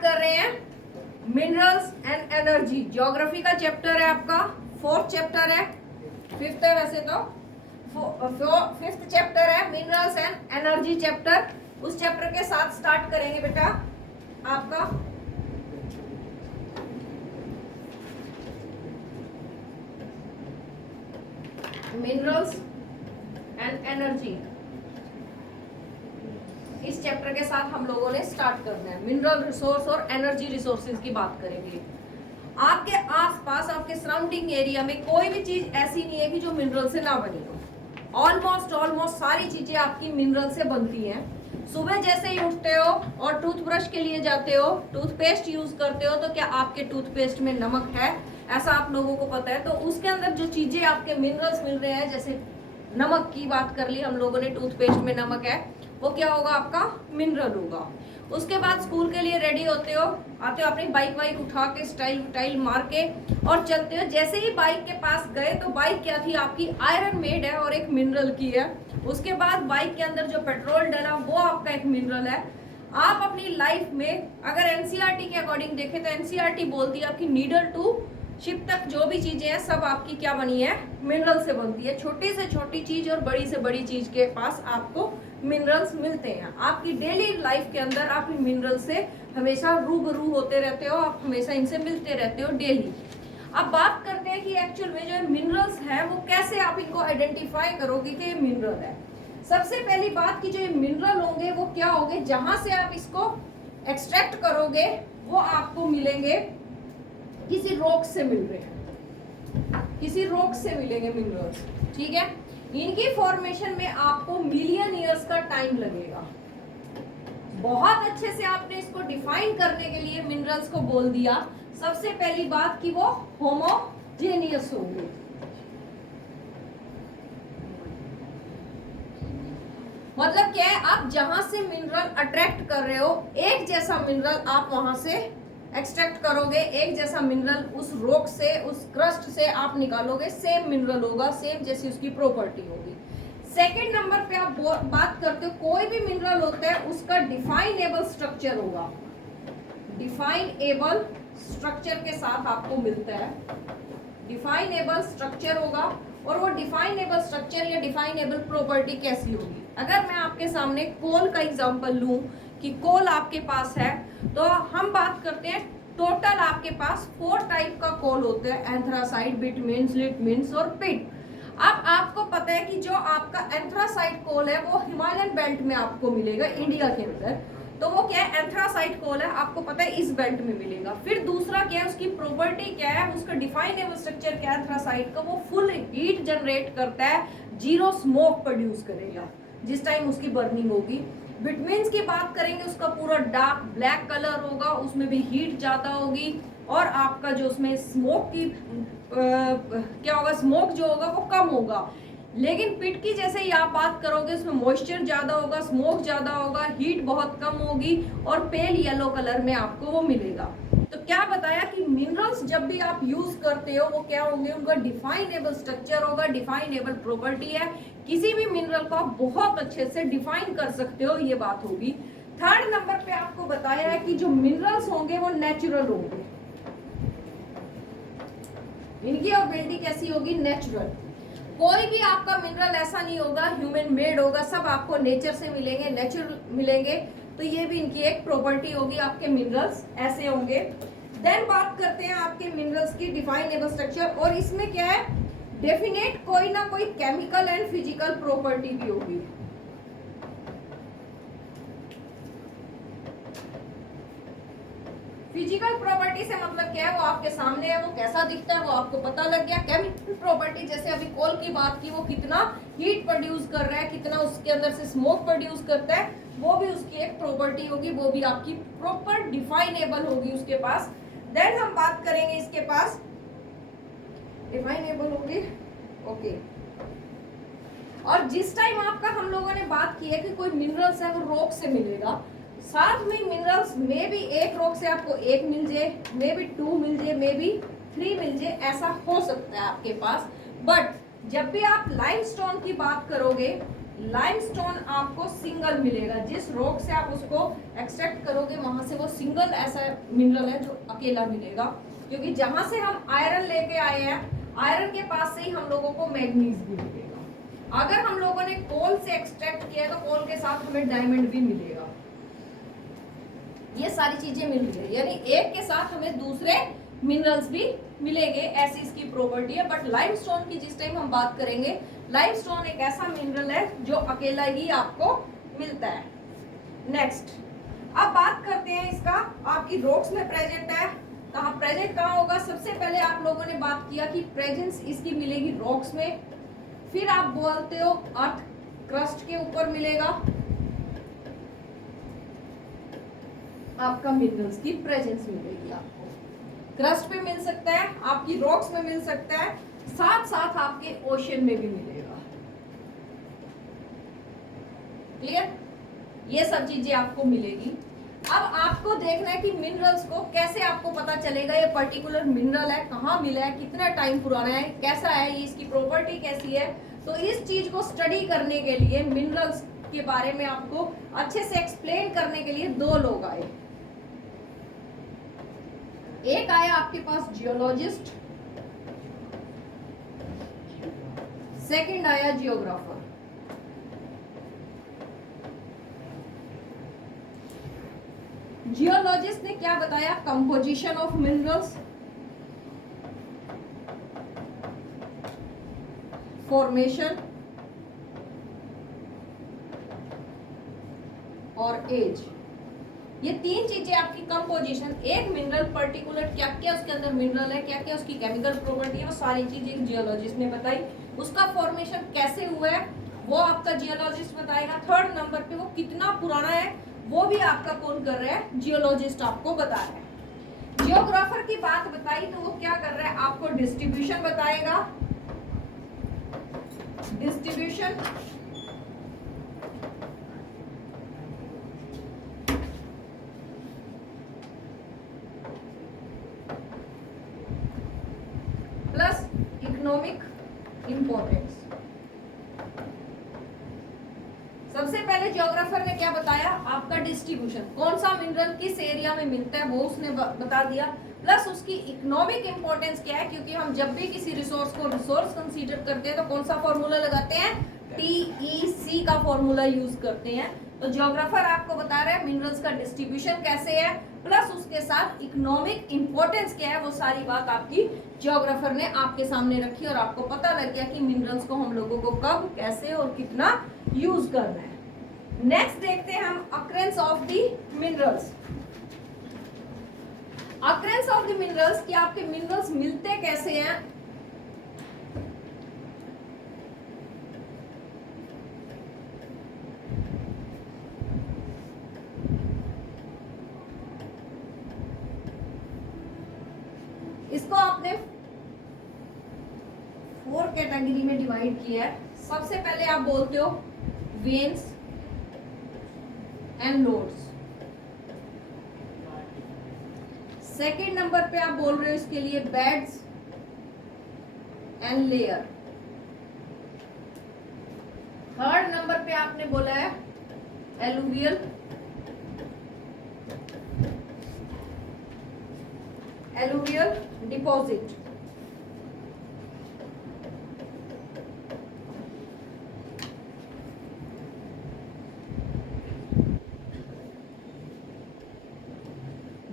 Start कर रहे हैं मिनरल्स एंड एनर्जी। ज्योग्राफी का चैप्टर है आपका, 4th चैप्टर है, 5th है वैसे तो, 5th चैप्टर है मिनरल्स एंड एनर्जी चैप्टर। उस चैप्टर के साथ स्टार्ट करेंगे बेटा आपका मिनरल्स एंड एनर्जी। इस चैप्टर के साथ हम लोगों ने स्टार्ट करना है। मिनरल रिसोर्स और एनर्जी रिसोर्सेज की बात करेंगे। आपके आसपास, आपके सराउंडिंग एरिया में कोई भी चीज ऐसी नहीं है कि जो मिनरल से ना बनी हो। ऑलमोस्ट सारी चीजें आपकी मिनरल से बनती हैं। सुबह जैसे ही उठते हो और टूथब्रश के लिए जाते हो, टूथपेस्ट यूज करते हो, तो क्या आपके टूथपेस्ट में नमक है? ऐसा आप लोगों को पता है। तो उसके अंदर जो चीजें आपके मिनरल्स मिल रहे हैं, जैसे नमक की बात कर ली हम लोगों ने, टूथपेस्ट में नमक है, वो क्या होगा? आपका मिनरल होगा। उसके बाद स्कूल के लिए रेडी होते हो, आते हो, अपनी बाइक उठा के स्टाइल मार के और चलते हो। जैसे ही बाइक के पास गए तो बाइक क्या थी? आपकी आयरन मेड है और एक मिनरल की है। उसके बाद बाइक के अंदर जो पेट्रोल डला वो आपका एक मिनरल है। आप अपनी लाइफ में अगर एनसीईआरटी के अकॉर्डिंग देखें तो एनसीईआरटी बोलती है आपकी नीडल टू शिप तक जो भी चीजें हैं सब आपकी क्या बनी है? मिनरल से बनती है। छोटी से छोटी चीज और बड़ी से बड़ी चीज के पास आपको मिनरल्स मिलते हैं। आपकी डेली लाइफ के अंदर आप इन मिनरल से हमेशा रूबरू होते रहते हो, आप हमेशा इनसे मिलते रहते हो डेली। अब बात करते हैं कि एक्चुअल में जो मिनरल्स है वो कैसे आप इनको आइडेंटिफाई करोगे कि ये मिनरल है। सबसे पहली बात कि जो ये मिनरल होंगे वो क्या होंगे? जहां से आप इसको एक्सट्रैक्ट करोगे वो आपको मिलेंगे किसी रॉक से मिल रहे हैं, किसी रॉक से मिलेंगे मिनरल्स, ठीक है। इनकी फॉर्मेशन में आपको मिलियन ईयर्स का टाइम लगेगा। बहुत अच्छे से आपने इसको डिफाइन करने के लिए मिनरल्स को बोल दिया। सबसे पहली बात कि वो होमोजेनियस होंगे। मतलब क्या है? आप जहां से मिनरल अट्रैक्ट कर रहे हो, एक जैसा मिनरल आप वहां से एक्सट्रैक्ट करोगे, एक जैसा मिनरल उस रॉक से, उस क्रस्ट से आप निकालोगे, सेम मिनरल होगा, सेम जैसी उसकी प्रॉपर्टी होगी। सेकंड नंबर पे आप बात करते हो, कोई भी मिनरल होता है उसका डिफाइनेबल स्ट्रक्चर होगा। डिफाइनेबल स्ट्रक्चर के साथ आपको मिलता है, डिफाइनेबल स्ट्रक्चर होगा। और वो डिफाइनेबल स्ट्रक्चर या डिफाइनेबल प्रॉपर्टी कैसी होगी? अगर मैं आपके सामने कोल का एग्जांपल लूं कि कोल आपके पास है, तो हम बात करते हैं टोटल आपके पास 4 टाइप का कोल होता है, एंथ्रासाइट, बिटमेन्स, लिटमेन्स और पिट। अब आपको पता है कि जो आपका एंथ्रासाइट कोल है वो हिमालयन बेल्ट में आपको मिलेगा, इंडिया के अंदर। तो वो क्या है? एंथ्रासाइट कोल है, आपको पता है इस बेल्ट में मिलेगा। फिर दूसरा क्या है? उसकी प्रॉपर्टी क्या है? उसका डिफाइनेबल स्ट्रक्चर क्या है एंथ्रासाइट का? वो फुल हीट जनरेट करता है, 0 स्मोक प्रोड्यूस करेगा जिस टाइम उसकी बर्निंग होगी। बिटमेन्स की बात करेंगे, उसका पूरा डार्क ब्लैक कलर होगा, उसमें भी हीट ज्यादा होगी और आपका जो उसमें स्मोक की क्या होगा? स्मोक जो होगा वो कम होगा। लेकिन पिट की जैसे ही आप बात करोगे, उसमें मॉइस्चर ज्यादा होगा, स्मोक ज्यादा होगा, हीट बहुत कम होगी और पेल येलो कलर में आपको वो मिलेगा। तो क्या बताया कि मिनरल्स जब भी आप यूज करते हो वो क्या होंगे? उनका डिफाइनेबल स्ट्रक्चर होगा, डिफाइनेबल प्रॉपर्टी है। किसी भी मिनरल को आप बहुत अच्छे से डिफाइन कर सकते हो, ये बात होगी। थर्ड नंबर पे आपको बताया है कि जो मिनरल्स होंगे वो नेचुरल होंगे। इनकी एबिलिटी कैसी होगी? नेचुरल। कोई भी आपका मिनरल ऐसा नहीं होगा ह्यूमन मेड होगा, सब आपको नेचर से मिलेंगे, नेचुरल मिलेंगे। तो ये भी इनकी एक प्रॉपर्टी होगी, आपके मिनरल्स ऐसे होंगे। देन बात करते हैं आपके मिनरल्स की डिफाइनेबल स्ट्रक्चर, और इसमें क्या है? डेफिनेट कोई ना कोई केमिकल एंड फिजिकल प्रॉपर्टी भी होगी। फिजिकल प्रॉपर्टी से मतलब क्या है? वो आपके सामने है, वो कैसा दिखता है वो आपको पता लग गया। केमिकल प्रॉपर्टी जैसे अभी कोल की बात की, वो कितना हीट प्रोड्यूस कर रहा है, कितना उसके अंदर से स्मोक प्रोड्यूस करता है, वो भी उसकी एक प्रॉपर्टी होगी, वो भी आपकी प्रॉपर डिफाइनेबल होगी उसके पास। देन हम बात करेंगे इसके पास डिफाइनेबल होगी, ओके। और जिस टाइम आपका हम लोगों ने बात की है कि कोई मिनरल्स है वो रॉक से मिलेगा, साथ में मिनरल्स में भी एक रॉक से आपको एक मिल जाए, मे बी 2 मिल जाए, मे बी 3 मिल जाए, ऐसा हो सकता है आपके पास। बट जब भी आप लाइमस्टोन की बात करोगे, लाइमस्टोन आपको सिंगल मिलेगा, जिस रॉक से आप उसको एक्सट्रैक्ट करोगे वहां से वो सिंगल ऐसा मिनरल है जो अकेला मिलेगा, क्योंकि जहां से हम आयरन लेके आए हैं आयरन के पास से ही हम लोगों को मैग्नीज भी मिलेगा। अगर हम लोगों ने कोल से एक्सट्रैक्ट किया है तो कोल के साथ हमें डायमंड भी मिलेगा। ये सारी चीजें मिल रही है, यानी एक के साथ हमें दूसरे मिनरल्स भी मिलेंगे, ऐसी इसकी प्रॉपर्टी है। बट लाइमस्टोन की जिस टाइम हम बात करेंगे, लाइमस्टोन एक ऐसा मिनरल है जो अकेला ही आपको मिलता है। नेक्स्ट अब बात करते हैं इसका, आपकी रॉक्स में प्रेजेंट है, कहाँ प्रेजेंट कहाँ होगा। सबसे पहले आप लोगों ने बात किया कि प्रेजेंस इसकी मिलेगी रॉक्स में, फिर आप बोलते हो अर्थ क्रस्ट के ऊपर मिलेगा आपका मिनरल्स की प्रेजेंस मिलेगी। आपको क्रस्ट पे मिल सकता है, आपकी रॉक्स में मिल सकता है, साथ साथ आपके ओशन में भी मिलेगा। क्लियर, ये सब चीजें आपको मिलेगी। अब आपको देखना है कि मिनरल्स को कैसे आपको पता चलेगा ये पर्टिकुलर मिनरल है, कहाँ मिला है, कितना टाइम पुराना है, कैसा है, ये इसकी प्रॉपर्टी कैसी है। तो इस चीज को स्टडी करने के लिए, मिनरल्स के बारे में आपको अच्छे से एक्सप्लेन करने के लिए दो लोग आए। एक आया आपके पास जियोलॉजिस्ट, सेकंड आया जियोग्राफर। जियोलॉजिस्ट ने क्या बताया, कंपोजिशन ऑफ मिनरल्स, फॉर्मेशन और एज। ये तीन चीजें आपकी कंपोजिशन, एक मिनरल पर्टिकुलर क्या क्या उसके अंदर मिनरल है, क्या क्या उसकी केमिकल प्रॉपर्टी है, वो सारी चीजें जियोलॉजिस्ट ने बताई। उसका फॉर्मेशन कैसे हुआ है वो आपका जियोलॉजिस्ट बताएगा। थर्ड नंबर पे वो कितना पुराना है वो भी आपका कौन कर रहा है, जियोलॉजिस्ट आपको बता रहा है। जियोग्राफर की बात बताई तो वो क्या कर रहा है, आपको डिस्ट्रीब्यूशन बताएगा, डिस्ट्रीब्यूशन, प्लस इकोनॉमिक इंपॉर्टेंस। सबसे पहले जियोग्राफर ने क्या बताया, आपका डिस्ट्रीब्यूशन, कौन सा मिनरल किस एरिया में मिलता है वो उसने बता दिया, प्लस उसकी इकोनॉमिक इंपॉर्टेंस क्या है, क्योंकि हम जब भी किसी रिसोर्स को रिसोर्स कंसीडर करते हैं तो कौन सा फॉर्मूला लगाते हैं, TEC का फॉर्मूला यूज करते हैं। तो जियोग्राफर आपको बता रहा है मिनरल्स का डिस्ट्रीब्यूशन कैसे है, प्लस उसके साथ इकोनॉमिक इंपॉर्टेंस क्या है, वो सारी बात आपकी जियोग्राफर ने आपके सामने रखी और आपको पता लग गया कि मिनरल्स को हम लोगों को कब, कैसे और कितना यूज करना है। नेक्स्ट देखते हैं हम occurrence of the minerals. Occurrence of the minerals कि आपके मिनरल्स मिलते कैसे हैं। इसको आपने 4 कैटेगरी में डिवाइड किया है। सबसे पहले आप बोलते हो veins end nodes, second number पे आप बोल रहे हो इसके लिए beds and layer, third number पे आपने बोला है alluvial deposit,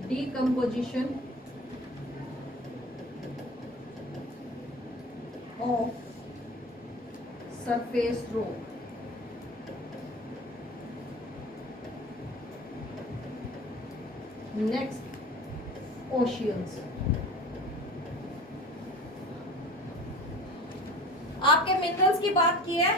decomposition of surface rock, next oceans। आपके मिनरल्स की बात की है,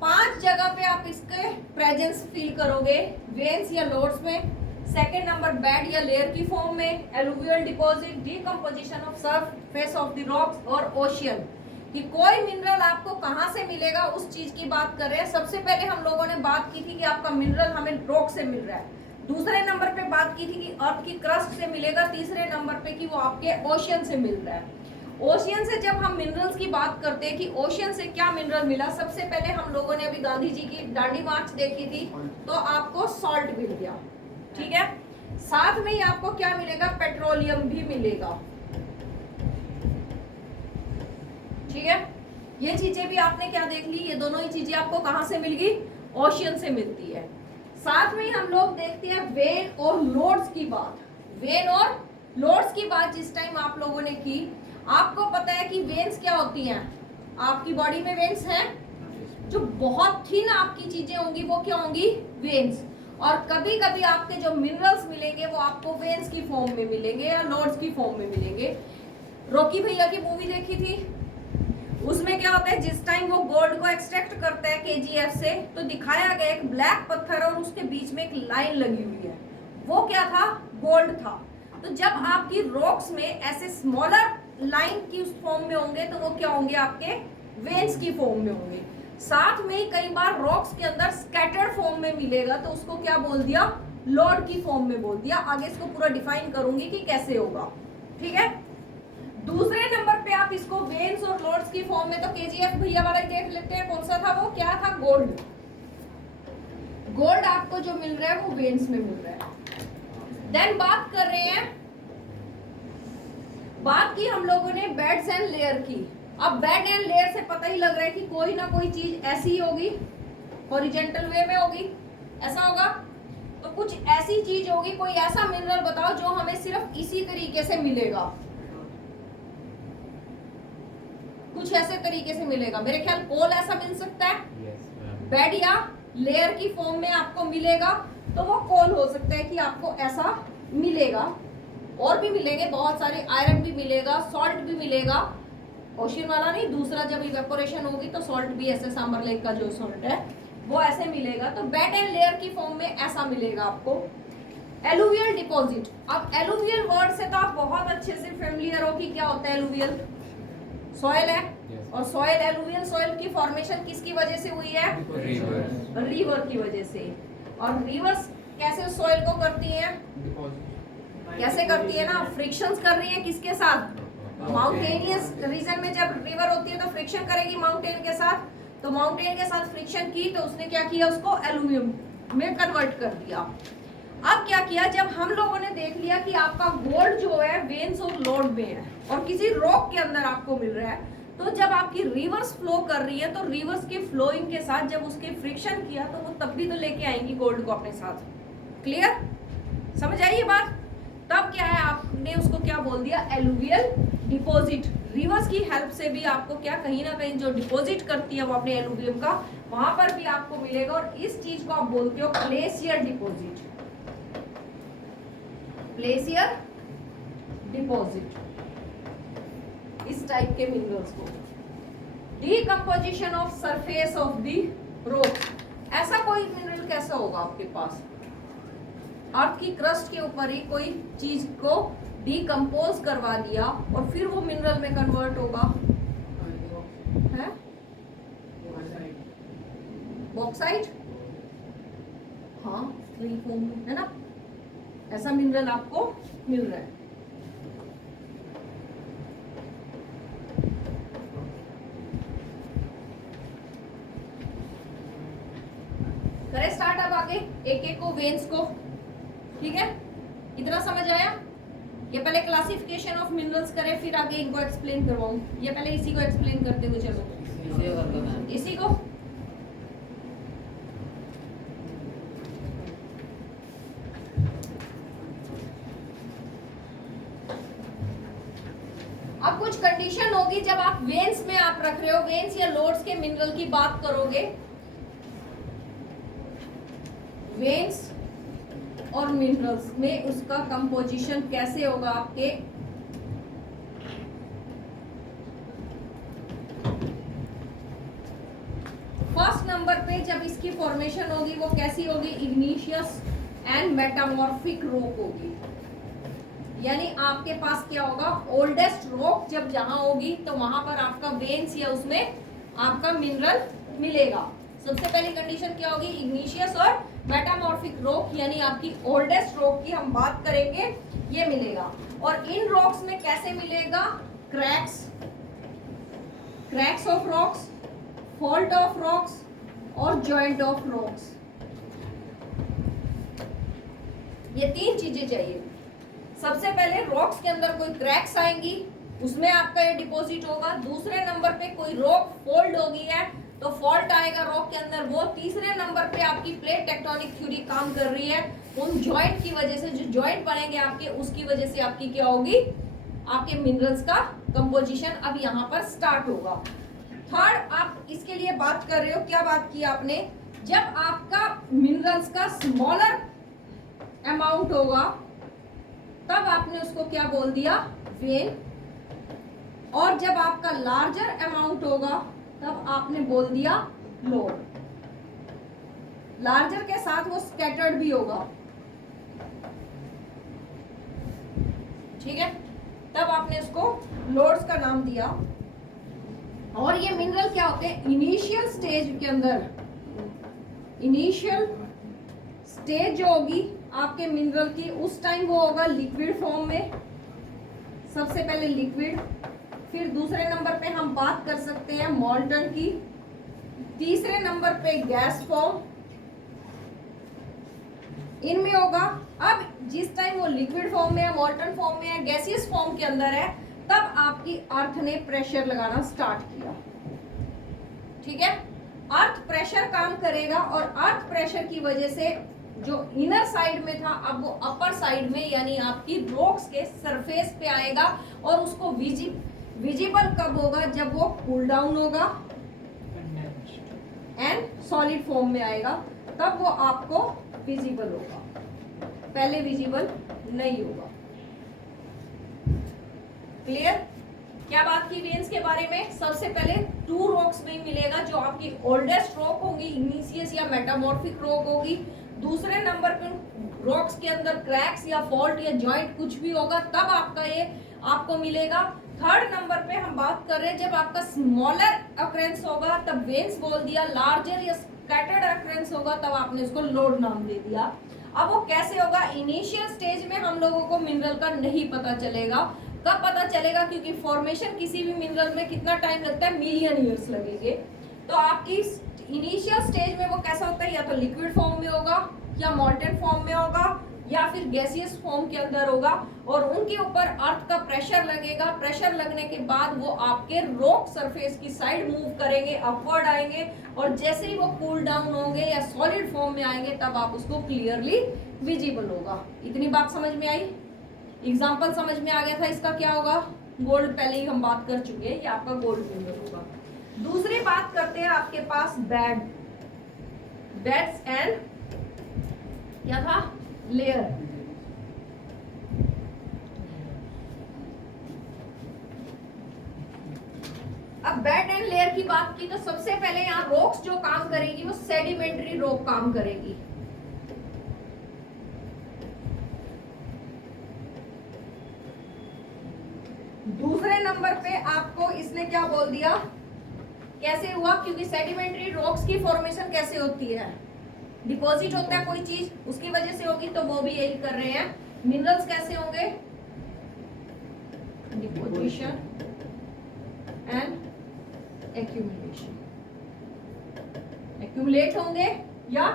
5 जगह पे आप इसके प्रेजेंस फील करोगे, वेन्स या लोड्स में, सेकेंड नंबर बेड या लेयर की फॉर्म में, alluvial deposit, decomposition of surface of the rocks और ओशियन। कि कोई मिनरल आपको कहां से मिलेगा उस चीज की बात कर रहे हैं। सबसे पहले हम लोगों ने बात की थी कि आपका मिनरल हमें रॉक से मिल रहा है, दूसरे नंबर पे बात की थी कि अर्थ की क्रस्ट से मिलेगा, तीसरे नंबर पे कि वो आपके ओशियन से मिल रहा है। ओशियन से जब हम मिनरल्स की बात करते हैं कि ओशियन से क्या मिनरल मिला, सबसे पहले हम लोगों ने अभी गांधी जी की दांडी मार्च देखी थी, तो आपको सॉल्ट मिल गया, ठीक है। साथ में ही आपको क्या मिलेगा, पेट्रोलियम भी मिलेगा, ठीक है। ये चीजें भी आपने क्या देख ली, ये दोनों ही चीजें आपको कहां से मिल गई, ओशियन से मिलती है। साथ में ही हम लोग देखते हैं वेन और लोड्स की बात। वेन और लोड्स की बात जिस टाइम आप लोगों ने की, आपको पता है कि वेन्स क्या होती हैं, आपकी बॉडी में वेन्स हैं, जो बहुत थिन आपकी चीजें होंगी वो क्या होंगी, वेन्स। और कभी कभी आपके जो मिनरल्स मिलेंगे वो आपको वेन्स की फॉर्म में मिलेंगे या लोड्स की फॉर्म में मिलेंगे। रॉकी भैया की मूवी देखी थी, उसमें क्या होता है, जिस टाइम वो गोल्ड को एक्सट्रैक्ट करता है केजीएफ से, तो दिखाया गया एक ब्लैक पत्थर और उसके बीच में एक लाइन लगी हुई है, वो क्या था, गोल्ड था। तो जब आपकी रॉक्स में ऐसे स्मॉलर लाइन की उस फॉर्म में होंगे तो वो क्या होंगे, आपके वेन्स की फॉर्म में होंगे। साथ में कई बार रॉक्स के अंदर स्कैटर्ड फॉर्म में मिलेगा, तो उसको क्या बोल दिया, लॉर्ड की फॉर्म में बोल दिया। आगे इसको पूरा डिफाइन करूंगी कि कैसे होगा, ठीक है। दूसरे नंबर पे आप इसको वेन्स और लॉर्ड्स की फॉर्म में, तो केजीएफ भैया वाला देख लेते हैं, कौन सा था वो, क्या था, गोल्ड। गोल्ड आपको जो मिल रहा है वो वेन्स में मिल रहा है। देन बात कर रहे हैं, बात की हम लोगों ने बेड्स एंड लेयर की। अब बेड एंड लेयर से पता ही लग रहा है कि कोई ना कोई चीज ऐसी होगी, हॉरिजॉन्टल वे में होगी, ऐसा होगा। तो कुछ ऐसी चीज होगी, कोई ऐसा मिनरल बताओ जो हमें सिर्फ इसी तरीके से मिलेगा, कुछ ऐसे तरीके से मिलेगा। मेरे ख्याल कोल ऐसा मिल सकता है, बेड या लेयर की फॉर्म में आपको मिलेगा, तो वो कोल हो सकता है कि आपको ऐसा मिलेगा। और भी मिलेंगे बहुत सारे, आयरन भी मिलेगा, सॉल्ट भी मिलेगा, ओशियन वाला नहीं, दूसरा जब इवेपोरेशन होगी तो सॉल्ट भी ऐसे, सांबर लेक का जो सॉल्ट है वो ऐसे मिलेगा। तो बेड एंड लेयर की फॉर्म में ऐसा मिलेगा आपको। एलुवियल डिपॉजिट, अब एलुवियल वर्ड से तो आप बहुत अच्छे से फेमिलियर हो कि क्या होता है एलुवियल, सॉइल है। और सॉइल, एलुवियल सॉइल की फॉर्मेशन किसकी वजह से हुई है, रिवर की वजह से। और रिवर्स कैसे सॉइल को करती हैं, कैसे करती है ना, फ्रिक्शंस कर रही है किसके साथ, माउंटेनियस रीजन में जब रिवर होती है तो फ्रिक्शन करेगी माउंटेन के साथ, तो माउंटेन के साथ फ्रिक्शन की तो उसने क्या किया, उसको एल्यूमिनियम में कन्वर्ट कर दिया। अब क्या किया, जब हम लोगों ने देख लिया कि आपका गोल्ड जो है वेन्स और लोड में है और किसी रॉक के अंदर आपको मिल रहा है, तो जब आपकी रिवर्स फ्लो कर रही है तो रिवर्स के फ्लोइंग के साथ जब उसके फ्रिक्शन किया तो वो तब भी तो लेके आएंगी गोल्ड को अपने साथ। क्लियर, समझ आई ये बात। तब क्या है, आपने उसको क्या बोल दिया, एलुवियल डिपॉजिट। रिवर्स की हेल्प से भी आपको क्या, कहीं ना कहीं जो डिपॉजिट करती है वो अपने एलुवियम का, वहां पर भी आपको मिलेगा। और इस चीज को आप बोलते हो ग्लेशियर डिपॉजिट, ग्लेशियर डिपॉजिट। इस टाइप के मिनरल्स को decomposition of surface of the rock. ऐसा कोई मिनरल कैसा होगा आपके पास, अर्थ की क्रस्ट के ऊपर ही कोई चीज को डीकंपोज करवा दिया और फिर वो मिनरल में कन्वर्ट होगा, है बॉक्साइट, हाँ स्लील फॉर्म में है ना, ऐसा मिनरल आपको मिल रहा है। करें स्टार्ट अब आगे एक एक को, वेन्स को, ठीक है, इतना समझ आया। ये पहले क्लासिफिकेशन ऑफ मिनरल्स करें फिर आगे इनको एक्सप्लेन करवाऊं, ये पहले इसी को एक्सप्लेन करते हुए चलो, इसी को। अब कुछ कंडीशन होगी जब आप वेन्स में आप रख रहे हो, वेन्स या लोड्स के मिनरल की बात करोगे, वेन्स और मिनरल्स में उसका कंपोजिशन कैसे होगा आपके, फर्स्ट नंबर पे जब इसकी फॉर्मेशन होगी वो कैसी होगी, इग्नीशियस एंड मेटामॉर्फिक रॉक होगी। यानी आपके पास क्या होगा, ओल्डेस्ट रॉक जब जहां होगी तो वहां पर आपका वेन्स या उसमें आपका मिनरल मिलेगा। सबसे पहली कंडीशन क्या होगी, इग्नीशियस और मेटामॉर्फिक रॉक, यानी आपकी ओल्डेस्ट रॉक की हम बात करेंगे, ये मिलेगा। और इन रॉक्स में कैसे मिलेगा, cracks of rocks, fault of rocks और जॉइंट ऑफ रॉक्स। ये 3 चीजें चाहिए। सबसे पहले रॉक्स के अंदर कोई क्रैक्स आएंगी, उसमें आपका ये डिपॉजिट होगा। दूसरे नंबर पे कोई रॉक फोल्ड होगी है तो फॉल्ट आएगा रॉक के अंदर वो। तीसरे नंबर पे आपकी प्लेट टेक्टोनिक थ्योरी काम कर रही है, उन जॉइंट की वजह से, जो जॉइंट बनेंगे आपके, उसकी वजह से आपकी क्या होगी, आपके मिनरल्स का कंपोजिशन अब यहाँ पर स्टार्ट होगा। थर्ड, आप इसके लिए बात कर रहे हो, क्या बात की आपने, जब आपका मिनरल्स का स्मॉलर अमाउंट होगा तब आपने उसको क्या बोल दिया, वेन। और जब आपका लार्जर अमाउंट होगा तब आपने बोल दिया लोड। लार्जर के साथ वो स्कैटर्ड भी होगा, ठीक है, तब आपने उसको लोड्स का नाम दिया। और ये मिनरल क्या होते हैं, इनिशियल स्टेज के अंदर, इनिशियल स्टेज जो होगी आपके मिनरल की, उस टाइम वो होगा लिक्विड फॉर्म में, सबसे पहले लिक्विड, फिर दूसरे नंबर पे हम बात कर सकते हैं मॉल्टन की, तीसरे नंबर पे गैस फॉर्म, इनमें होगा। अब जिस टाइम वो लिक्विड फॉर्म में है, मॉल्टन फॉर्म में है, गैसियस फॉर्म के अंदर है, तब आपकी अर्थ ने प्रेशर लगाना स्टार्ट किया, ठीक है। अर्थ प्रेशर काम करेगा और अर्थ प्रेशर की वजह से जो इनर साइड में था अब वो अपर साइड में, यानी आपकी रॉक्स के सरफेस पे आएगा। और उसको विजिबल कब होगा, जब वो कूल डाउन होगा एंड सॉलिड फॉर्म में आएगा, तब वो आपको विजिबल होगा, पहले विजिबल नहीं होगा। क्लियर? क्या बात की वेन्स के बारे में, सबसे पहले 2 रॉक्स में मिलेगा, जो आपकी ओल्डेस्ट रॉक होगी, इग्निशियस या मेटामॉर्फिक रॉक होगी। दूसरे नंबर पे रॉक्स के अंदर क्रैक्स या फॉल्ट या जॉइंट कुछ भी होगा, तब आपका ये आपको मिलेगा। थर्ड नंबर पे हम बात कर रहे हैं, जब आपका स्मॉलर अक्रेंस होगा तब वेन्स बोल दिया, लार्जर या स्कैटर्ड अक्रेंस होगा तब आपने उसको लोड नाम दे दिया। अब वो कैसे होगा, इनिशियल स्टेज में हम लोगों को मिनरल का नहीं पता चलेगा। कब पता चलेगा, क्योंकि फॉर्मेशन किसी भी मिनरल में कितना टाइम लगता है, मिलियन ईयर्स लगेंगे। तो आपकी इनिशियल स्टेज में वो कैसा होता है, या तो लिक्विड फॉर्म में होगा, या मॉल्टन फॉर्म में होगा, या फिर गैसियस फॉर्म के अंदर होगा। और उनके ऊपर अर्थ का प्रेशर लगेगा। प्रेशर लगने के बाद वो आपके रॉक सरफेस की साइड मूव करेंगे, अपवर्ड आएंगे, और जैसे ही वो कूल डाउन होंगे या सॉलिड फॉर्म में आएंगे तब आप उसको क्लियरली विजिबल होगा। इतनी बात समझ में आई? एग्जाम्पल समझ में आ गया था इसका, क्या होगा, गोल्ड, पहले ही हम बात कर चुके हैं, ये आपका गोल्ड मिनरल होगा। दूसरी बात करते हैं आपके पास बेड्स एंड क्या था, लेयर। अब बेड एंड लेयर की बात की तो सबसे पहले यहाँ रॉक्स जो काम करेगी वो सेडिमेंट्री रॉक काम करेगी। दूसरे नंबर पे आपको इसने क्या बोल दिया, कैसे हुआ, क्योंकि सेडिमेंट्री रॉक्स की फॉर्मेशन कैसे होती है, डिपॉजिट होता है कोई चीज, उसकी वजह से होगी, तो वो भी यही कर रहे हैं। मिनरल्स कैसे होंगे, डिपोजिशन एंड एक्यूमुलेशन, एक्यूमुलेट होंगे या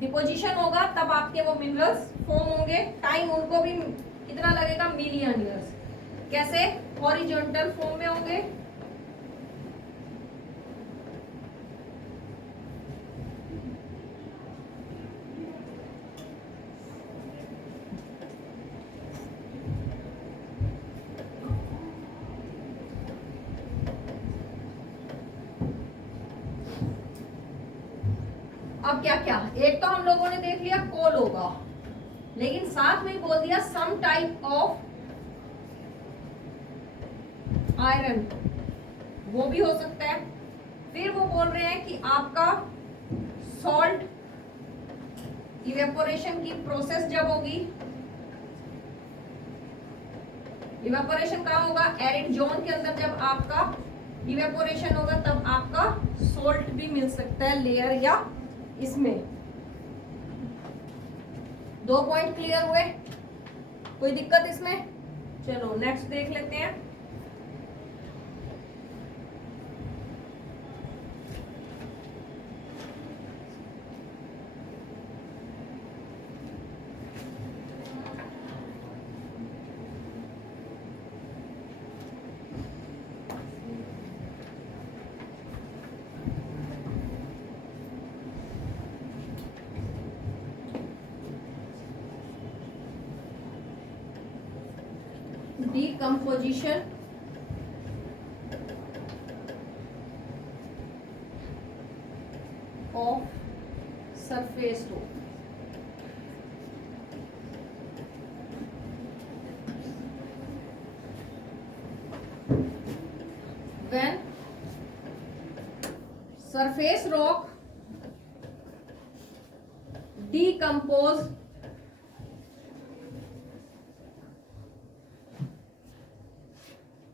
डिपोजिशन होगा, तब आपके वो मिनरल्स फॉर्म होंगे। टाइम उनको भी कितना लगेगा, मिलियन ईयर्स। कैसे, हॉरिजॉन्टल फॉर्म में होंगे, अब क्या क्या, एक तो हम लोगों ने देख लिया कोल होगा, लेकिन साथ में बोल दिया सम टाइप ऑफ आयरन, वो भी हो सकता है। फिर वो बोल रहे हैं कि आपका सॉल्ट इवेपोरेशन की प्रोसेस जब होगी, इवेपोरेशन कहाँ होगा, एरिड जोन के अंदर, जब आपका इवेपोरेशन होगा तब आपका सॉल्ट भी मिल सकता है लेयर या इसमें। 2 पॉइंट क्लियर हुए, कोई दिक्कत इसमें? चलो नेक्स्ट देख लेते हैं। decomposition of surface rock. When surface rock decompose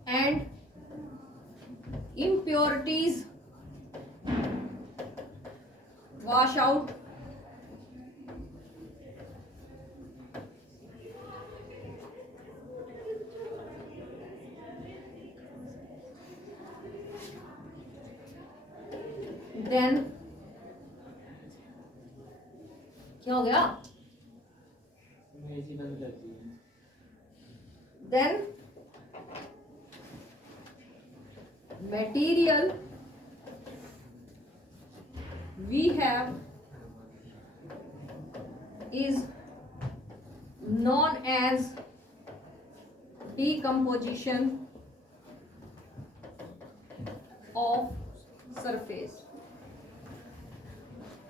and impurities wash out, then क्या हो गया? Then material we have is known as decomposition of surface.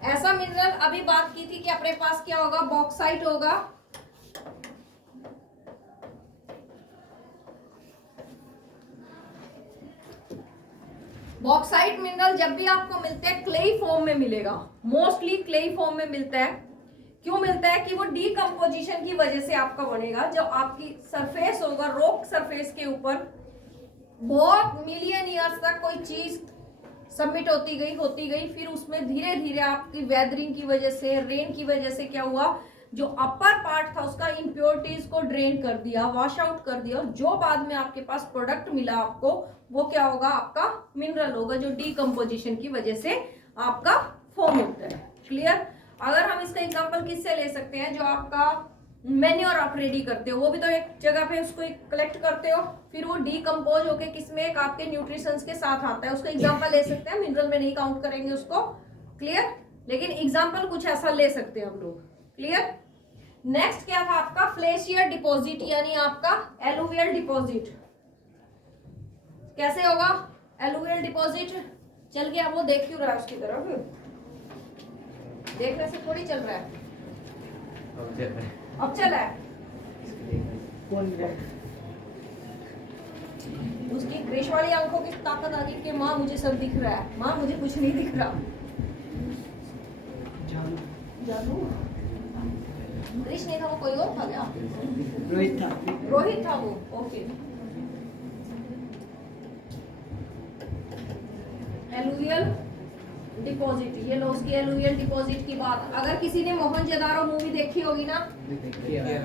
ऐसा मिनरल अभी बात की थी कि अपने पास क्या होगा, बॉक्साइट होगा, बॉक्साइट मिनरल जब भी आपको मिलते हैं क्लेई फॉर्म में मिलेगा, मोस्टली क्लेई फॉर्म में मिलता है। क्यों मिलता है कि वो डीकम्पोजिशन की वजह से आपका बनेगा। जब आपकी सरफेस होगा, रॉक सरफेस के ऊपर बहुत मिलियन ईयर्स तक कोई चीज सबमिट होती गई, फिर उसमें धीरे धीरे आपकी वेदरिंग की वजह से, रेन की वजह से क्या हुआ, जो अपर पार्ट था उसका इम्प्योरिटीज को ड्रेन कर दिया, वॉश आउट कर दिया, और जो बाद में आपके पास प्रोडक्ट मिला आपको, वो क्या होगा, आपका मिनरल होगा, जो डीकम्पोजिशन की वजह से आपका फॉर्म होता है। क्लियर? अगर हम इसका एग्जांपल किससे ले सकते हैं, जो आपका मैन्योर आप रेडी करते हो, वो भी तो एक जगह पे उसको कलेक्ट करते हो, फिर वो डीकम्पोज होके किसमें, एक आपके न्यूट्रिशंस के साथ आता है, उसका एग्जांपल ले सकते हैं। मिनरल में नहीं काउंट करेंगे उसको। क्लियर? लेकिन एग्जांपल कुछ ऐसा ले सकते हैं हम लोग। क्लियर? नेक्स्ट क्या था आपका, फ्लेशियर डिपॉजिट, यानी आपका एलुवियल डिपॉजिट। कैसे होगा एलुवियल डिपॉजिट? चल गया, वो देख क्यों रहा है उसकी तरफ? देखने से थोड़ी चल रहा है, अब चला है। उसकी ग्रेश वाली आंखों की ताकत आ गई कि माँ मुझे सब दिख रहा है, माँ मुझे कुछ नहीं दिख रहा। जादू ग्रेश नहीं था, वो कोई और था क्या? रोहित था वो। ओके, एलुवियल डिपॉजिट, ये लो उसकी एलुवियल डिपॉजिट की बात। अगर किसी ने मोहनजोदारो मूवी देखी होगी ना,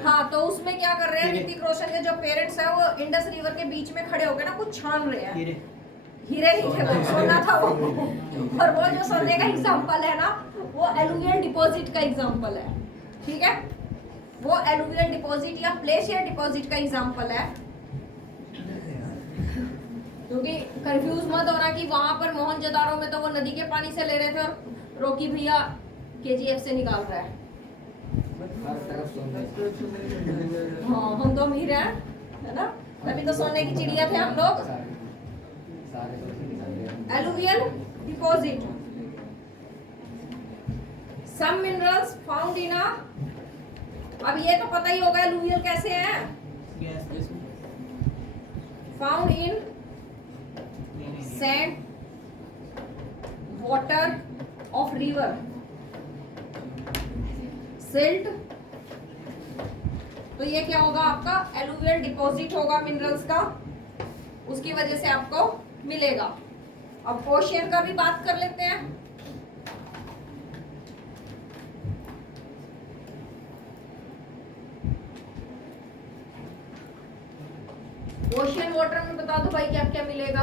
हाँ, तो उसमें क्या कर रहे हैं, ऋतिक रोशन के जो पेरेंट्स है वो इंडस रिवर के बीच में खड़े होकर ना कुछ छान रहे हैं। हीरे नहीं थे वो, सोना था वो। और वो जो सोने का एग्जांपल है ना, वो एलुवियल डिपॉजिट का एग्जांपल है। ठीक है, वो एलुवियल डिपॉजिट या फ्लेशियर डिपॉजिट का एग्जांपल है। क्योंकि कंफ्यूज मत होना कि वहां पर मोहनजोदारो में तो वो नदी के पानी से ले रहे थे और रोकी भैया केजीएफ से निकाल रहा है। हाँ, हम तो अमीर हैं, है ना, तभी तो सोने की चिड़िया थे हम लोग। Alluvial deposit, some minerals found in a, अब ये तो पता ही होगा एलुवियल कैसे है, found in sand, water of river, silt. तो ये क्या होगा, आपका एलुवियल डिपॉजिट होगा मिनरल्स का, उसकी वजह से आपको मिलेगा। अब ओशियन का भी बात कर लेते हैं। ओशियन वाटर में बता दो भाई क्या क्या मिलेगा।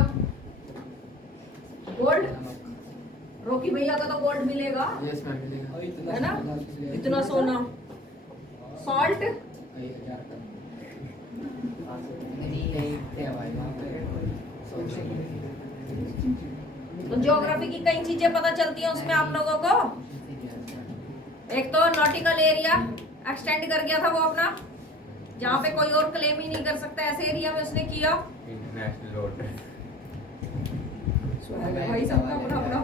गोल्ड, रोकी भैया का तो गोल्ड मिलेगा, है ना, इतना सोना। सॉल्ट, तो ज्योग्राफी की कई चीजें पता चलती हैं उसमें आप लोगों को। एक तो नॉटिकल एरिया एक्सटेंड कर गया था वो अपना, जहाँ पे कोई और क्लेम ही नहीं कर सकता, ऐसे एरिया में उसने किया। इंटरनेशनल वाटर, भाई सबका अपना अपना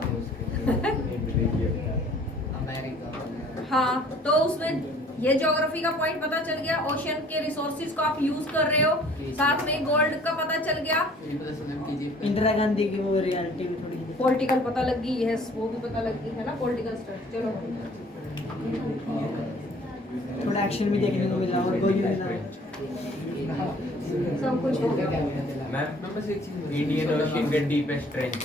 हाँ, तो उसमें ये ज्योग्राफी का पॉइंट पता चल गया, ओशियन के रिसोर्सेज को आप यूज कर रहे हो, साथ में गोल्ड का पता चल गया, इंदिरा गांधी की वो रियलिटी भी थोड़ी पॉलिटिकल पता लग गई, यस वो भी पता लग गई है ना, पॉलिटिकल स्टडी। चलो थोड़ा एक्शन भी देखने को मिला और गोली भी मिला। सब कुछ हो गया। मैम इंडियन ओशियन का डीपेस्ट ट्रेंच,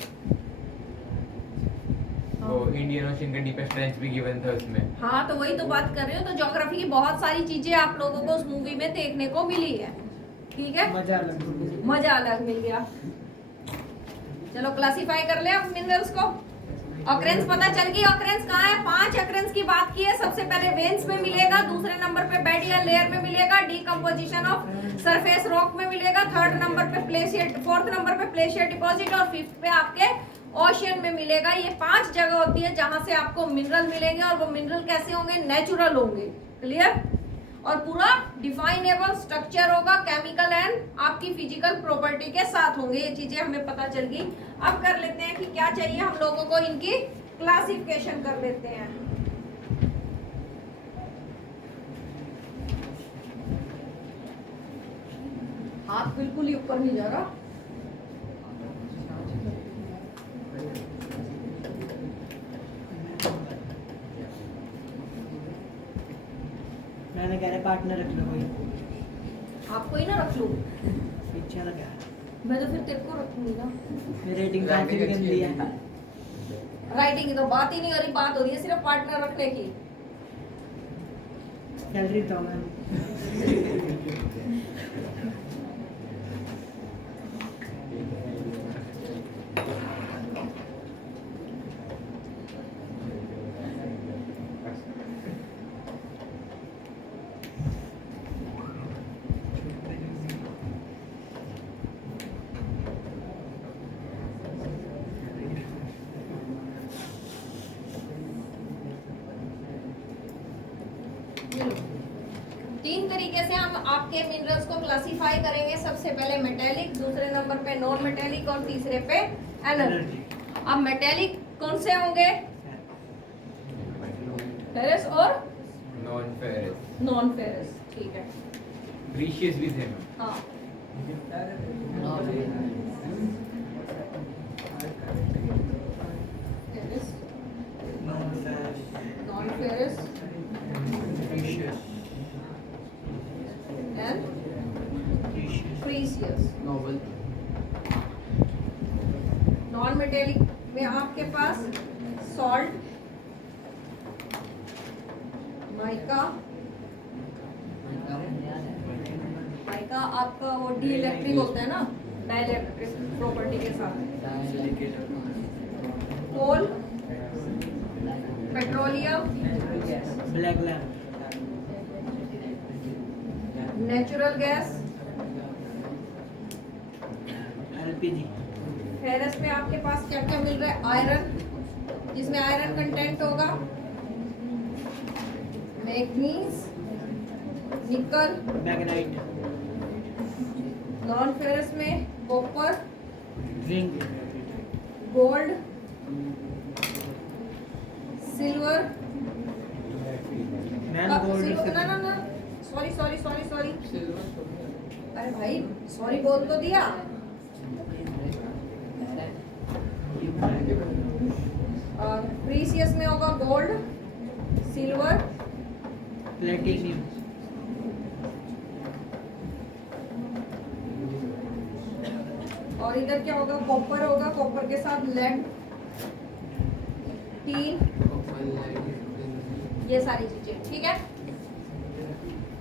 वो इंडियन ओशियन का डीपेस्ट ट्रेंच भी गिवन था उसमें। हाँ, तो वही तो बात कर रही हूँ, तो ज्योग्राफी की बहुत सारी चीजें आप लोगों को उस मूवी में देखने को मिली है, ठीक है, मजा अलग मिल गया। चलो क्लासिफाई कर ले अब मिनरल्स को। ऑकरेंस पता चल गई, ऑकरेंस कहाँ है, 5 ऑकरेंस की बात की है। सबसे पहले वेन्स में मिलेगा, दूसरे नंबर पे बेड या लेयर में मिलेगा, डीकंपोजिशन ऑफ सरफेस रॉक में मिलेगा, थर्ड नंबर पे प्लेशियर, फोर्थ नंबर पे प्लेशियर डिपॉजिट और फिफ्थ पे आपके ओशियन में मिलेगा। ये 5 जगह होती है जहां से आपको मिनरल मिलेंगे, और वो मिनरल कैसे होंगे, नेचुरल होंगे, क्लियर, और पूरा डिफाइनेबल स्ट्रक्चर होगा, केमिकल एंड आपकी फिजिकल प्रॉपर्टी के साथ होंगे। ये चीजें हमें पता चल गई। अब कर लेते हैं कि क्या चाहिए हम लोगों को, इनकी क्लासिफिकेशन कर लेते हैं। हाथ बिल्कुल ही ऊपर नहीं जा रहा। मैंने कह रहा पार्टनर रख लो कोई, आपको ही ना रख लूं, पीछे लगा। मैं तो फिर तेरे को रखूंगी ना। मेरी रेटिंग काफी गंदी है। राइटिंग की तो बात ही नहीं हो रही, बात हो रही है सिर्फ पार्टनर रखने की। सैलरी तो मैम तीन तरीके से हम आपके मिनरल्स को क्लासिफाई करेंगे। सबसे पहले मेटेलिक, दूसरे नंबर पे नॉन मेटेलिक और तीसरे पे एनर्जी। अब मेटेलिक कौन से होंगे, फेरस और नॉन फेरस, नॉन फेरस, ठीक है। प्रीशियस भी थे। हाँ, ferrous, non ferrous and precious. Non metallic में आपके पास सॉल्ट, माइका, माइका आपका वो डी इलेक्ट्रिक होता है ना, डाइलेक्ट्रिक प्रॉपर्टी के साथ, coal, petroleum, black lamp, natural gas, LPG. Ferrous में आपके पास क्या क्या मिल रहा है, आयरन, जिसमें आयरन कंटेंट होगा, मैग्नीज, निकल, मैग्नेटाइट, नॉन फेरस में copper, zinc, gold, silver, man gold. ना ना ना, सॉरी सॉरी सॉरी सॉरी, अरे भाई सॉरी बोल तो दिया। और प्रीशियस में होगा गोल्ड, सिल्वर, प्लेटिनियम, और इधर क्या होगा, कॉपर होगा, कॉपर के साथ लेड, टीन, ये सारी चीजें, ठीक है।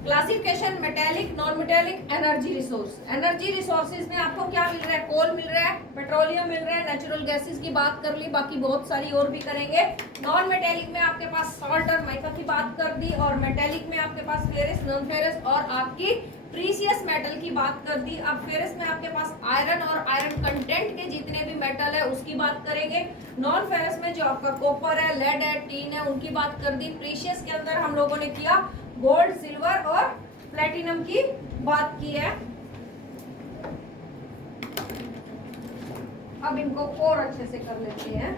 Classification metallic, non metallic, energy resource. Energy resources में आपको क्या मिल रहा है, कोल मिल रहा है, पेट्रोलियम मिल रहा है, नेचुरल गैसेस की बात कर ली, बाकी बहुत सारी और भी करेंगे। नॉन मेटेलिक में आपके पास सॉल्ट और माइका की बात कर दी, और मेटेलिक में आपके पास फेरस, नॉन फेरस और आपकी प्रीशियस मेटल की बात कर दी। अब फेरस में आपके पास आयरन और आयरन कंटेंट के जितने भी मेटल है उसकी बात करेंगे। नॉन फेरस में जो आपका कॉपर है, लेड है, टीन है, उनकी बात कर दी। प्रीशियस के अंदर हम लोगों ने किया गोल्ड, सिल्वर और प्लेटिनम की बात की है। अब इनको और अच्छे से कर लेते हैं।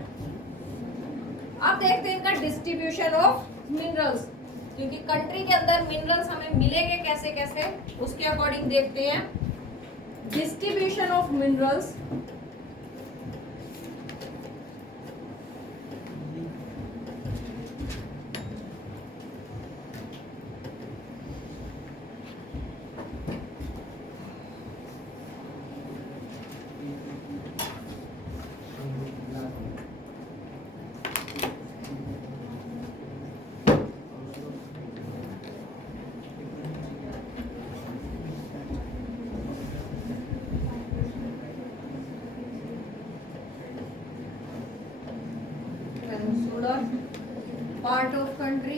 अब देखते हैं इनका डिस्ट्रीब्यूशन ऑफ मिनरल्स, क्योंकि कंट्री के अंदर मिनरल्स हमें मिलेंगे कैसे कैसे, उसके अकॉर्डिंग देखते हैं distribution of minerals. Part of country,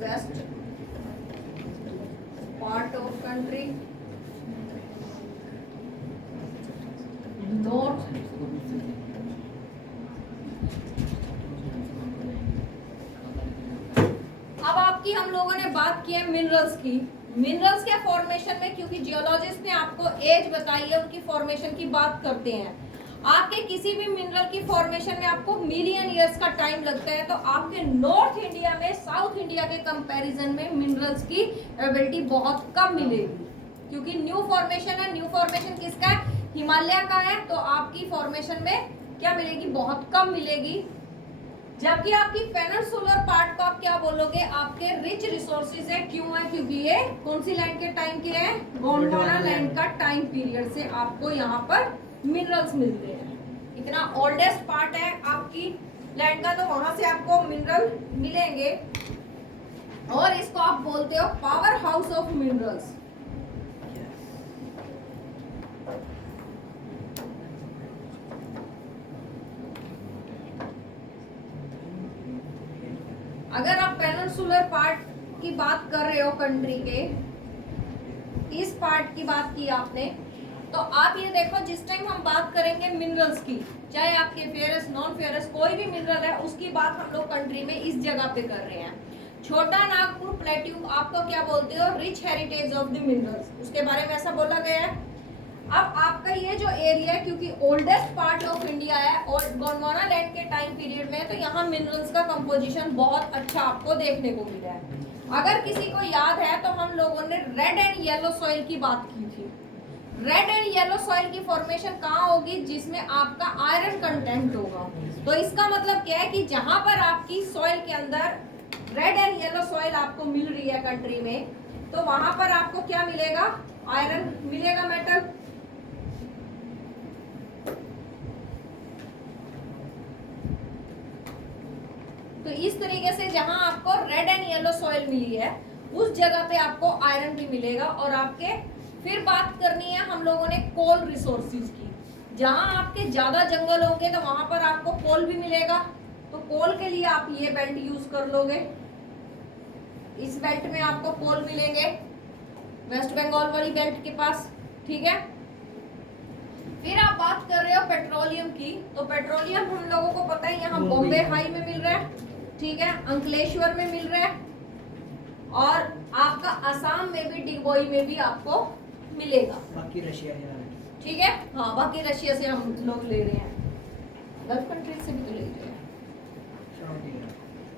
west part of country, north, अब आपकी हम लोगों ने बात की है मिनरल्स की। मिनरल्स के फॉर्मेशन में, क्योंकि जियोलॉजिस्ट ने आपको एज बताई है, उनकी फॉर्मेशन की बात करते हैं। आपके किसी भी मिनरल की फॉर्मेशन में आपको मिलियन ईयर्स का टाइम लगता है, तो आपके नॉर्थ इंडिया में साउथ इंडिया के कंपैरिजन में मिनरल्स की एबिलिटी बहुत कम मिलेगी, क्योंकि न्यू फॉर्मेशन है। न्यू फॉर्मेशन किसका है? हिमालय का है। तो आपकी फॉर्मेशन में क्या मिलेगी? बहुत कम मिलेगी। जबकि आपकी पेनिनसुलर पार्ट को आप क्या बोलोगे? आपके रिच रिसोर्सेज है। क्यों है? क्योंकि ये कौन सी लैंड के टाइम के हैं? गोंडवाना लैंड का टाइम पीरियड से आपको यहाँ पर मिनरल्स मिलते हैं। इतना ओल्डेस्ट पार्ट है आपकी लैंड का, तो वहां से आपको मिनरल मिलेंगे। और इसको आप बोलते हो पावर हाउस ऑफ मिनरल्स। अगर आप पेनिनसुलर पार्ट की बात कर रहे हो, कंट्री के इस पार्ट की बात की आपने, तो आप ये देखो, जिस टाइम हम बात करेंगे मिनरल्स की, चाहे आपके फेरस नॉन फेरस कोई भी मिनरल है, उसकी बात हम लोग कंट्री में इस जगह पे कर रहे हैं। छोटा नागपुर प्लेट्यू आपको क्या बोलते हो? Rich heritage of the minerals, उसके बारे में ऐसा बोला गया है। अब आपका ये जो एरिया है, क्योंकि ओल्डेस्ट पार्ट ऑफ इंडिया है और गोंडवाना लैंड के टाइम पीरियड में, तो यहाँ मिनरल्स का कंपोजिशन बहुत अच्छा आपको देखने को मिला है। अगर किसी को याद है तो हम लोगों ने रेड एंड येलो सॉइल की बात की थी। रेड एंड येलो सॉइल की फॉर्मेशन कहाँ होगी? जिसमें आपका आयरन कंटेंट होगा। तो इसका मतलब क्या है कि जहां पर आपकी सॉइल के अंदर रेड एंड येलो सॉइल आपको मिल रही है कंट्री में, तो वहां पर आपको क्या मिलेगा? आयरन मिलेगा, मेटल। तो इस तरीके से जहां आपको रेड एंड येलो सॉइल मिली है, उस जगह पे आपको आयरन भी मिलेगा। और आपके फिर बात करनी है हम लोगों ने कोल रिसोर्सेज की। जहां आपके ज्यादा जंगल होंगे तो वहां पर आपको कोल भी मिलेगा। तो कोल के लिए आप ये बेल्ट यूज कर लोगे। इस बेल्ट में आपको कोल मिलेंगे, वेस्ट बंगाल वाली बेल्ट के पास, ठीक है। फिर आप बात कर रहे हो पेट्रोलियम की, तो पेट्रोलियम हम लोगों को पता है यहाँ बॉम्बे हाई में मिल रहा है, ठीक है, अंकलेश्वर में मिल रहा है, और आपका असम में भी, डिगबोई में भी आपको मिलेगा। बाकी रशिया है, ठीक है, हाँ, बाकी रशिया से हम लोग ले रहे हैं, गल्फ कंट्री से भी तो ले रहे हैं।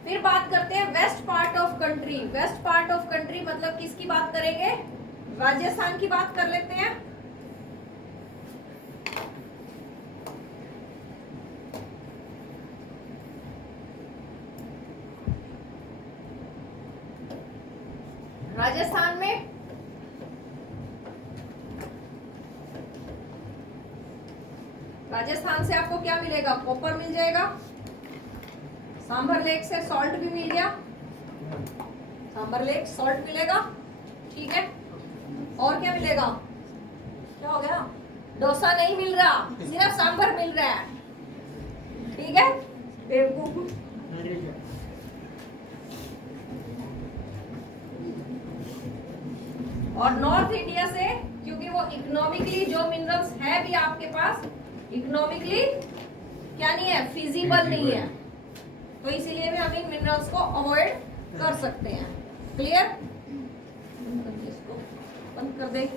फिर बात करते हैं west part of country. West part of country मतलब किसकी बात करेंगे? राजस्थान की बात कर लेते हैं। राजस्थान में राजस्थान से आपको क्या मिलेगा? कॉपर मिल जाएगा। सांभर लेक से सॉल्ट भी मिल गया, सांभर लेक सॉल्ट मिलेगा, ठीक है। और क्या मिलेगा? क्या हो गया? डोसा नहीं मिल रहा, सिर्फ सांभर मिल रहा है, ठीक है। बेवकूफ। और नॉर्थ इंडिया से क्योंकि वो इकोनॉमिकली जो मिनरल्स है भी आपके पास इकोनॉमिकली क्या नहीं है, फिजिबल नहीं है, तो इसीलिए भी हम इन मिनरल्स को अवॉइड कर सकते हैं। क्लियर? बंद कर दे इसको, बंद कर दे।